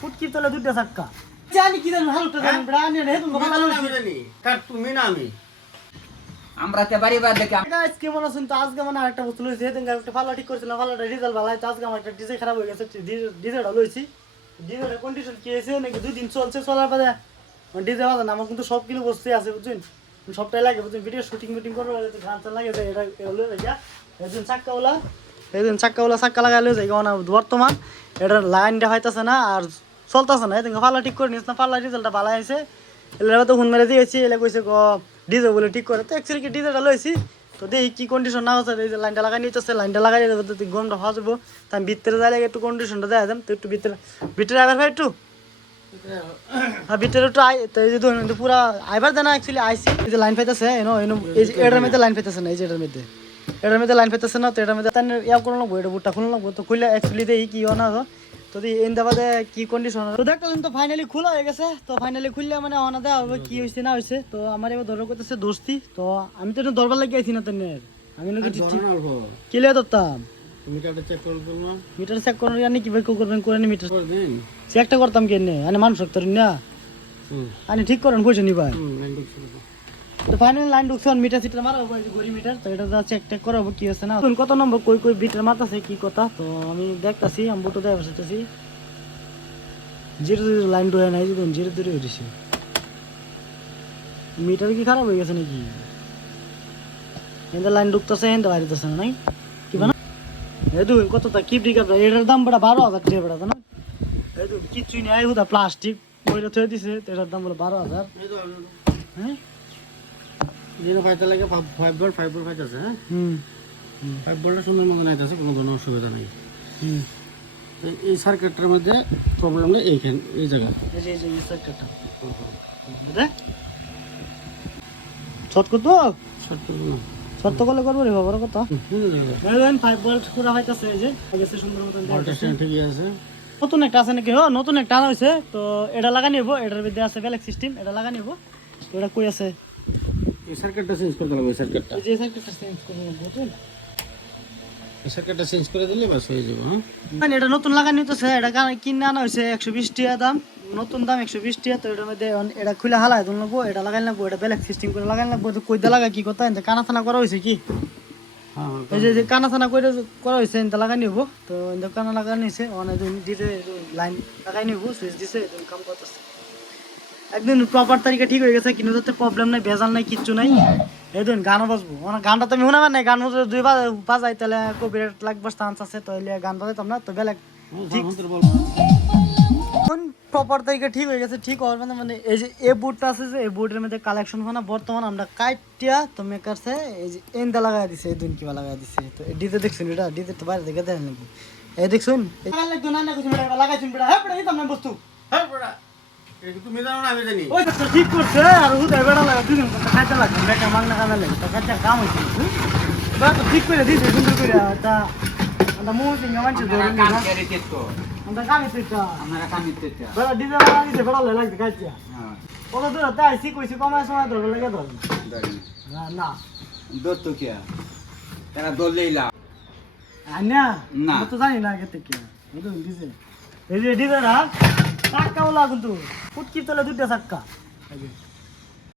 ফুটকির তলে দুইটা চাক্কা জানি কি জানি ভালো জানি ব্রানি রে তুমি ভালো জানি কার তুমি না আমি আমরা তে বাড়ি বার দেখে গাইস কেমন আছেন? তো আজকে মানে আরেকটা বস্তু লইছি সেদিন একটা ফালা ঠিক করছিলাম ফালাটা রেজাল্ট ভালো হয় আজকে আমার একটা ডিজে খারাপ হয়ে গেছে ডিজেটা লইছি। ডিজের কন্ডিশন কি হয়েছে? নাকি দুই দিন চলছে চলার পরে ডিজে বাজা না আমার কিন্তু সব কিলো বস্তু আছে বুঝছেন? সবটাই লাগে বুঝছেন? ভিডিও শুটিং মিটিং করব গান চান লাগে যে এটা হলো এটা একদিন চাক্কাওয়ালা একদিন চাক্কাওয়ালা চাক্কা লাগাই লই যাই বর্তমান এটা লাইনটা হইতাছে না আর চলতেছে না এদিন ফালা ঠিক করে নিস না ফালা রেজাল্টটা ভালো হয়েছে। এলাকা তো ফোন মেরে দিয়েছি, এলে কইছে গ ডিজে বলে ঠিক করে। তো অ্যাকচুয়ালি কি ডিজেটা লইছি? তো দেখি কি কন্ডিশন না হচ্ছে, এই যে লাইনটা লাগাই নিতেছে লাইনটা লাগাই দেবো তো গমটা হওয়া যাব তো আমি ভিতরে যাই একটু কন্ডিশনটা দেয় দেন তো একটু ভিতরে ভিতরে আবার ভাই একটু। হ্যাঁ ভিতরে একটু আই তো এই যে ধরুন পুরা আইবার দেয় না অ্যাকচুয়ালি আইসি। এই যে লাইন পাইতেছে এনো এনো এই যে এটার মধ্যে লাইন পাইতেছে না, এই যে এটার মধ্যে। এটার মধ্যে লাইন পাইতেছে না, তো এটার মধ্যে তাই ইয়া করে নেব এটা বুটটা খুলে নেব তো খুলে অ্যাকচুয়ালি দেখি কি না তো তো দি এন কি কন্ডিশন তো দেখলাম তো ফাইনালি খোলা হয়ে গেছে। তো ফাইনালি খুললে মানে হবে কি হয়েছে না হয়েছে তো আমার এবার ধরো করতেছে দোস্তি তো আমি তো এটা দরবার লাগিয়ে আইছি না আমি নাকি ধরতাম। চেক করে বলব মিটার চেক করার জানি কীভাবে কেউ করবেন করে নি মিটার। চেকটা করতাম কেনে? মানুষ না। ঠিক করেন লাইন ঢুকছে দেখো। তো ফাইনাল লাইন ঢুকছে মিটার সিটার মারা হবে গড়ি মিটার তো এটা চেক টেক করা হবে কি হচ্ছে না? কত নম্বর কই কই বিটার মারতাছে, কি কথা? তো আমি দেখতাছি, আমি বুটো দেয় বসেছি জিরো জিরো লাইন ডুয়ে নাই যদি জিরো জিরো হয়েছে মিটার কি খারাপ হয়ে গেছে নাকি? এখানে লাইন ঢুকতেছে এখানে বাইরেতেছে না, নাই? কি বানা এই দুই কতটা কি ব্রিকার এটার দাম বড় বারো হাজার টাকা বেড়া না এই দুই কিচ্ছুই নেই, হুদা প্লাস্টিক বইটা থয়ে দিছে এটার দাম বলে বারো হাজার। হ্যাঁ? জিরো ফাইভটা লাগে five bolt five bolt five আছে হ্যাঁ? ফাইভ বোল্টটা সুন্দর মতো নাইতেছে কোনো কোনো অসুবিধা নেই। তো এই সার্কিটটার মধ্যে প্রবলেমটা এইখানে এই জায়গা। এই সার্কিটটা শর্ট করব শর্ট করব না। শর্ট করলে করব রে বাবার কথা। ফাইভ ভোল্ট পুরো হইতাছে এই যে। গেছে সুন্দর। ঠিকই আছে। নতুন একটা আছে নাকি? ও নতুন একটা আনা হয়েছে তো এটা লাগা নিব এটার মধ্যে আছে ব্যালেক সিস্টেম এটা লাগা নিব। তো এটা কই আছে? এই সার্কিটটা চেঞ্জ করতে হবে এই সার্কিটটা যে সার্কিটটা চেঞ্জ করে বুঝলেন? এই সার্কিটটা চেঞ্জ করে দিলে বাস হয়ে যাবে হ্যাঁ? মানে এটা নতুন লাগানি হইতেছে এটা কিনে আনা হয়েছে একশো বিশ টাকা দাম। নতুন দাম একশো বিশ টাকা তো এটার মধ্যে এটা খুলে হালাই তুল লাগবো এটা লাগাই লাগবো এটা ব্যালেক সিস্টেম করে লাগাই লাগবো তো কইতে লাগা কি কথা? এনতে কানা থানা করা হয়েছে কি? হ্যাঁ হ্যাঁ। এই যে কানা থানা করে করা হয়েছে এনতে লাগাই নিব তো এনতে কানা লাগাই নিছে অনেক দিতে লাইন লাগাই নিব সুইচ দিছে কাম করতেছে। একদিন প্রপার তারিখে ঠিক হয়ে গেছে কিন্তু যাতে প্রবলেম নাই, ভেজাল নাই, কিচ্ছু নাই। এই দিন বাজবো। মানে গানটা তো আমি নাই গান বাজে দুই বাজ, বাজাই, তাহলে কপিরাইট লাগবার চান্স আছে তো এলিয়া গান বাজাইতাম না তো বেলেগ ঠিক। প্রপার তারিখে ঠিক হয়ে গেছে, ঠিক হওয়ার মানে মানে এই যে এ বুটটা আছে যে, এই বুটের মধ্যে কালেকশন হয় না, বর্তমান আমরা কাইটিয়া তো মেকারসে এই যে এনদা লাগাই দিছে, এই দিন কিবা লাগাই দিছে, তো ডিতে দেখছেন এটা ডিতে তো বাইরে দেখে দেন নাকি? এই দেখছুন? লাগাইছুন বেটা হ্যাঁ বস্তু। হ্যাঁ বড়া ঠিক করছে আর হুদাই বেড়া লাগা দুই দিন খাইতে লাগবে। বেটা মাংনা কামে লাগে তো কাজটা কাম তো ঠিক করে দিছে সুন্দর করে তা ধরে কাম করে দিত আমরা কামে তুইটা আমরা কাম দিতে বেটা ডিজে লাগা দিছে বেড়া লাগছে কাজটা হ্যাঁ। কত দূর তাই শিখছি কমায় সময় ধরবে লাগে ধর। না না। দোত তো কে? তারা দললেই লাভ আন্যা না। তো জানি না আগে থেকে। তো ডিজে। এই যে ডিজে না চাক্কা ওলা কিন্তু ফুটকির তলে দুইটা চাক্কা